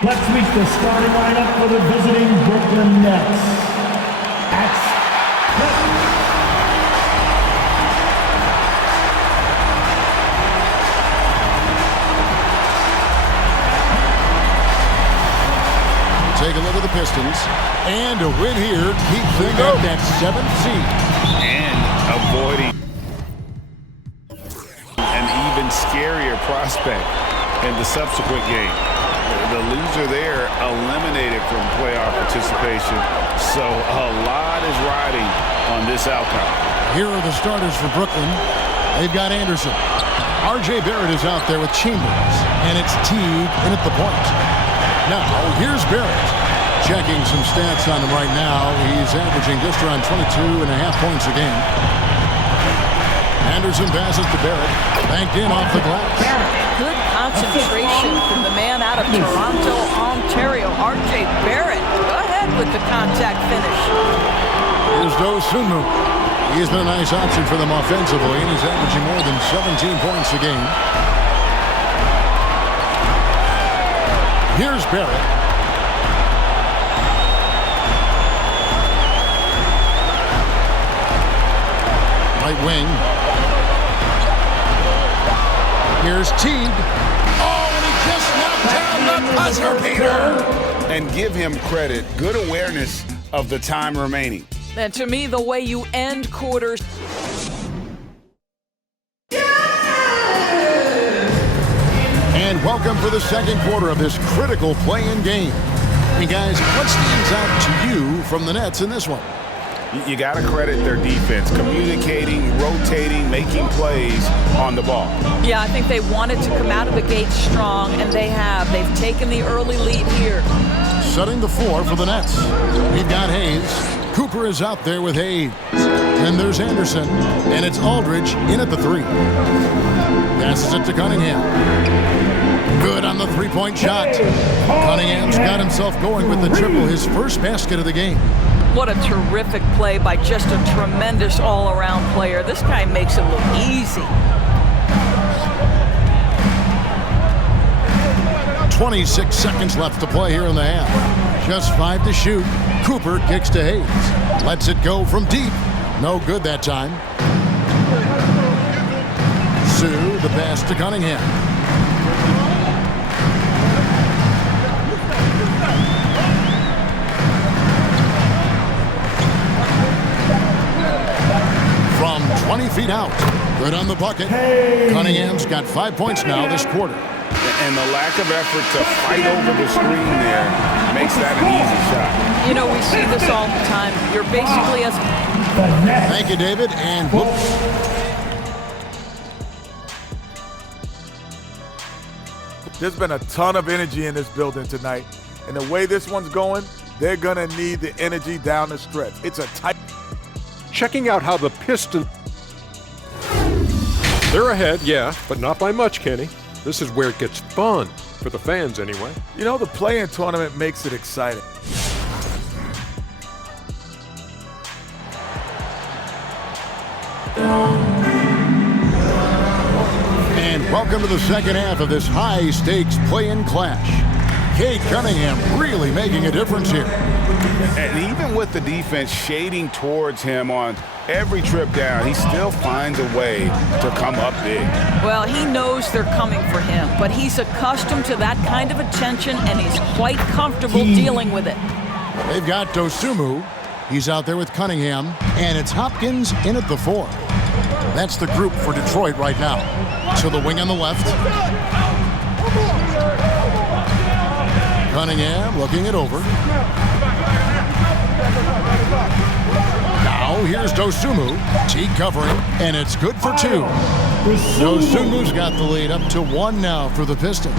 Let's meet the starting lineup for the visiting Brooklyn Nets. Take a look at the Pistons. And a win here keeps them at that 7th seed. And avoiding an even scarier prospect in the subsequent game. The loser there eliminated from playoff participation. So a lot is riding on this outcome. Here are the starters for Brooklyn. They've got Anderson. R.J. Barrett is out there with Chambers. And it's Teague in at the point. Now, here's Barrett. Checking some stats on him right now. He's averaging just around 22.5 points a game. Anderson passes to Barrett. Banked in off the glass. Good concentration from the man out of Toronto, Ontario, R.J. Barrett. Go ahead with the contact finish. Here's Dosunmu. He's been a nice option for them offensively, and he's averaging more than 17 points a game. Here's Barrett. Right wing. Here's Teague. Oh, and he just knocked down the buzzer beater. And give him credit. Good awareness of the time remaining. And to me, the way you end quarters. And welcome for the second quarter of this critical play-in game. Hey guys, what stands out to you from the Nets in this one? You got to credit their defense, communicating, rotating, making plays on the ball. Yeah, I think they wanted to come out of the gate strong, and they have. They've taken the early lead here. Setting the floor for the Nets. We've got Hayes. Cooper is out there with Hayes. And there's Anderson. And it's Aldridge in at the 3. Passes it to Cunningham. Good on the three-point shot. Cunningham's got himself going with the triple, his first basket of the game. What a terrific play by just a tremendous all-around player. This guy makes it look easy. 26 seconds left to play here in the half. Just 5 to shoot. Cooper kicks to Hayes. Lets it go from deep. No good that time. Sue, the pass to Cunningham. From 20 feet out. Good on the bucket. Cunningham's got 5 points now this quarter. And the lack of effort to fight over the screen there makes that an easy shot. You know, we see this all the time. You're basically as... Thank you, David. And whoops. There's been a ton of energy in this building tonight. And the way this one's going, they're going to need the energy down the stretch. It's a tight... Checking out how the Pistons... They're ahead, yeah, but not by much, Kenny. This is where it gets fun, for the fans anyway. You know, the play-in tournament makes it exciting. And welcome to the second half of this high-stakes play-in clash. Cade Cunningham really making a difference here. And even with the defense shading towards him on every trip down, he still finds a way to come up big. Well, he knows they're coming for him, but he's accustomed to that kind of attention, and he's quite comfortable dealing with it. They've got Dosunmu. He's out there with Cunningham, and it's Hopkins in at the 4. That's the group for Detroit right now. To the wing on the left. Cunningham looking it over. Now here's Dosunmu. Teague covering, and it's good for 2. Dosunmu's got the lead up to 1 now for the Pistons.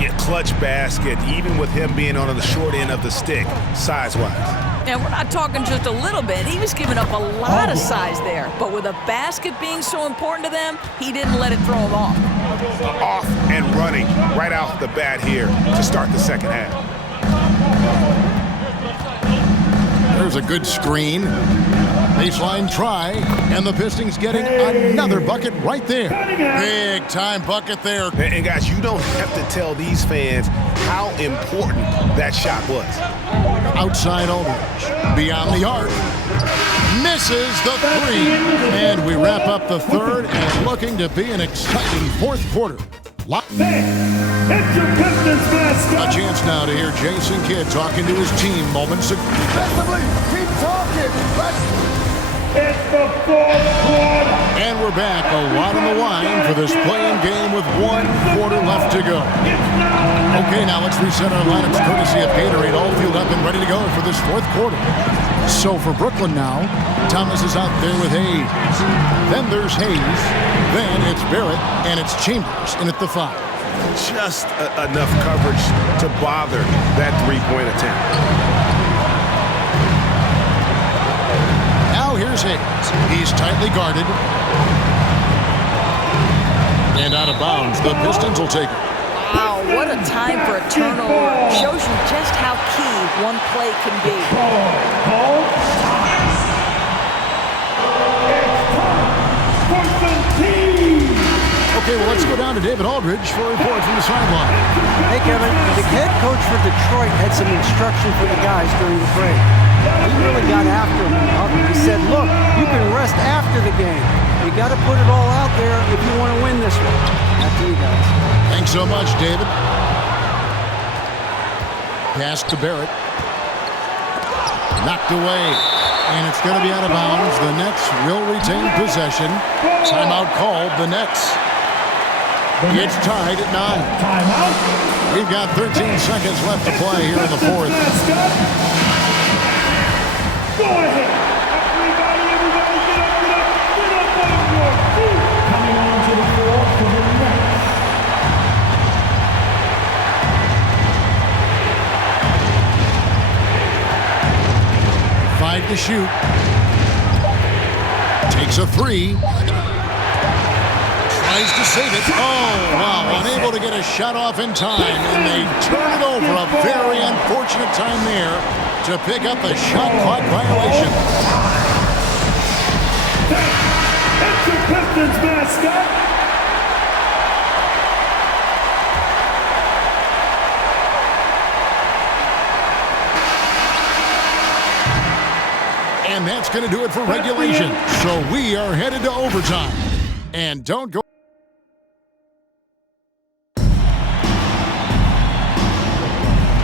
Yeah, clutch basket, even with him being on the short end of the stick, size-wise. And we're not talking just a little bit. He was giving up a lot of size there. But with a basket being so important to them, he didn't let it throw him off. Off and running right off the bat here to start the second half. There's a good screen. Baseline try, and the Pistons getting another bucket right there. Big time bucket there. And guys, you don't have to tell these fans how important that shot was. Outside Aldridge, beyond the arc. Misses the three. And we wrap up the third, and looking to be an exciting fourth quarter. It's your Pistons mascot. A chance now to hear Jason Kidd talking to his team moments ago. Defensively, keep talking. It's the fourth quarter. And we're back, a lot on the line for this play-in game with 1 quarter left to go. Okay, now let's reset our lineups courtesy of Gatorade, all fueled up and ready to go for this fourth quarter. So for Brooklyn now, Thomas is out there with Hayes. Then there's Hayes. Then it's Barrett, and it's Chambers in at the 5. Just enough coverage to bother that three-point attempt. Now here's Hayes. He's tightly guarded. And out of bounds. The Pistons will take it. Wow, what a time for a turnover. Shows you just how key one play can be. Okay, well, let's go down to David Aldridge for a report from the sideline. Hey, Kevin, the head coach for Detroit had some instruction for the guys during the break. He really got after them. He said, look, you can rest after the game. You got to put it all out there if you want to win this one. After you guys. Thanks so much, David. Pass to Barrett. Knocked away. And it's going to be out of bounds. The Nets will retain possession. Timeout called. The Nets. It's tied at 9. Timeout. We've got 13 seconds left to play here in the fourth. Go ahead. Everybody, get up on your feet. Coming on to the floor for the Nets. Five to shoot. Takes a 3. Tries to save it. Oh, wow. Unable to get a shot off in time. And they turn it over. A very unfortunate time there to pick up a shot clock violation. It's your Pistons mascot. And that's going to do it for regulation. So we are headed to overtime. And don't go.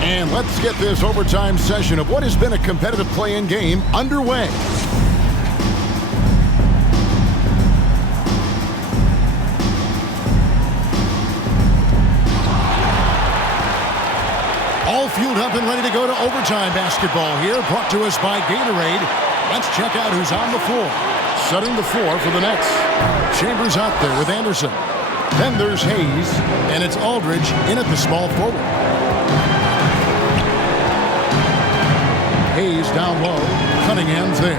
And let's get this overtime session of what has been a competitive play-in game underway. All fueled up and ready to go to overtime basketball here, brought to us by Gatorade. Let's check out who's on the floor. Setting the floor for the Nets. Chambers out there with Anderson. Then there's Hayes, and it's Aldridge in at the small forward. Hayes down low. Cunningham's there.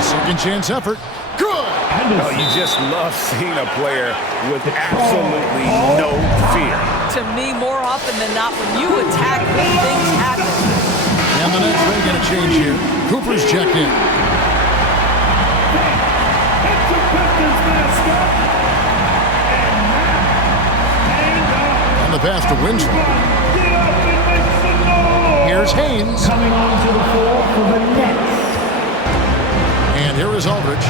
Second chance effort. Good! Oh, you just love seeing a player with absolutely no fear. To me, more often than not, when you attack, good things happen. And the Nets may get a change here. Cooper's checked in. It's your Pistons mascot. And the pass to Winslow. Get up and make some noise. Here's Haynes. Coming on to the floor for the Nets. And here is Aldridge.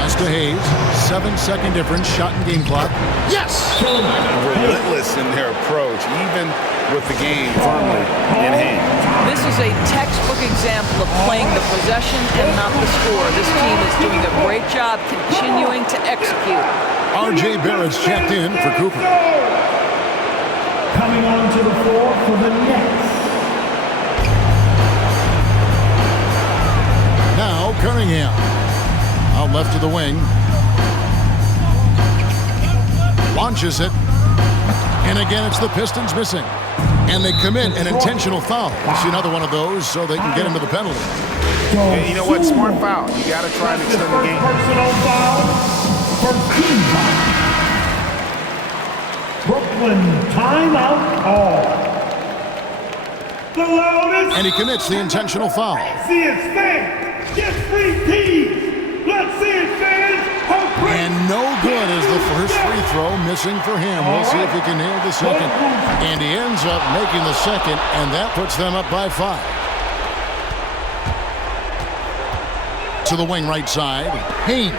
Pass to Hayes. 7-second difference. Shot and game clock. Yes! Relentless in their approach, even with the game firmly in hand. This is a textbook example of playing the possession and not the score. This team is doing a great job continuing to execute. R.J. Barrett's checked in for Cooper. Coming on to the floor for the Nets. Now Cunningham. Out left to the wing. Launches it. And again, it's the Pistons missing. And they commit an intentional foul. We'll see another one of those so they can get into the penalty. And you know what? Smart foul. You got to try to extend the game. Personal foul. First team foul. Brooklyn timeout all. The loudest and he commits the intentional foul. See it, fans. Get free tees. Let's see it, fans. How great. And no good is the first free throw, missing for him. We'll see if he can nail the second. And he ends up making the second, and that puts them up by 5. To the wing right side, Haynes,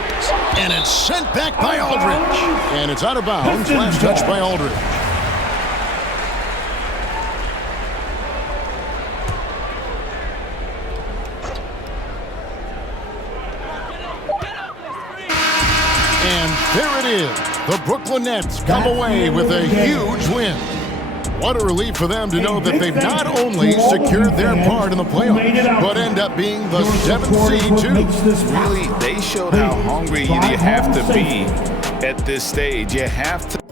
and it's sent back by Aldridge. And it's out of bounds, last touch by Aldridge. And there it is. The Brooklyn Nets come away with a huge win. What a relief for them to know that they've not only secured their part in the playoffs, but end up being the 7th seed too. Really, they showed how hungry you have to be at this stage. You have to